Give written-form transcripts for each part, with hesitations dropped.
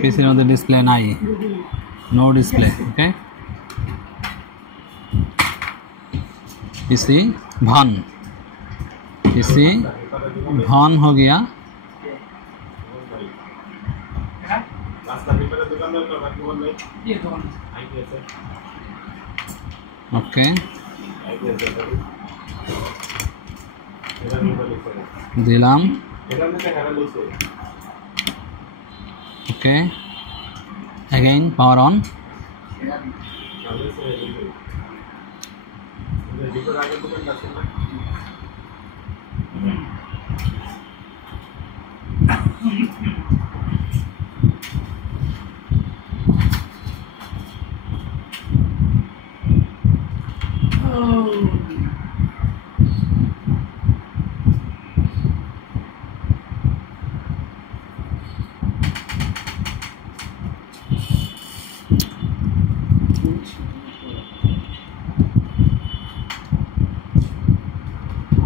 পিসির মধ্যে ডিসপ্লে নাই, নো डिस्प्ले। ओके, पीसी भन, पीसी भन हो गया। ओके, दिलाम। Okay, again power on.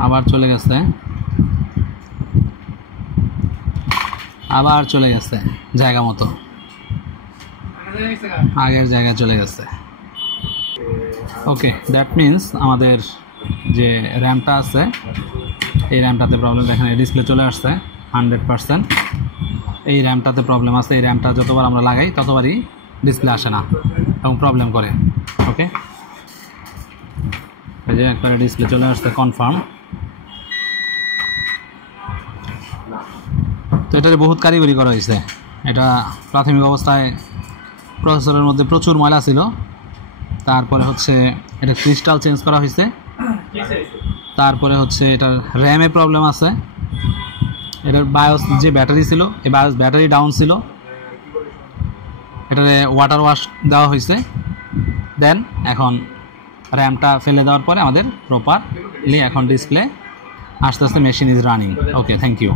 আবার চলে গেছে, আবার চলে গেছে জায়গা মতো, আগের জায়গায় চলে গেছে। ওকে, দ্যাট মিন্স আমাদের যে র্যামটা আছে এই র্যামটাতে প্রবলেম। এখানে ডিসপ্লে চলে আসছে 100%। এই র্যামটাতে প্রবলেম আছে। এই র্যামটা যতবার আমরা লাগাই ততবারই ডিসপ্লে আসে না এবং প্রবলেম করে। ওকে, এই যে একবারে ডিসপ্লে চলে আসছে কনফার্ম। তো এটার বহুত কারিগরি করা হয়েছে। এটা প্রাথমিক অবস্থায় প্রসেসরের মধ্যে প্রচুর ময়লা ছিল, তারপরে হচ্ছে এটা ক্রিস্টাল চেঞ্জ করা হয়েছে, তারপরে হচ্ছে এটার র্যামে প্রবলেম আছে, এটার বায়োস যে ব্যাটারি ছিল এই বায়োস ব্যাটারি ডাউন ছিল, এটারে ওয়াটার ওয়াশ দেওয়া হয়েছে। দেন এখন র্যামটা ফেলে দেওয়ার পরে আমাদের প্রপারলি এখন ডিসপ্লে আস্তে আস্তে machine is running. Okay, thank you.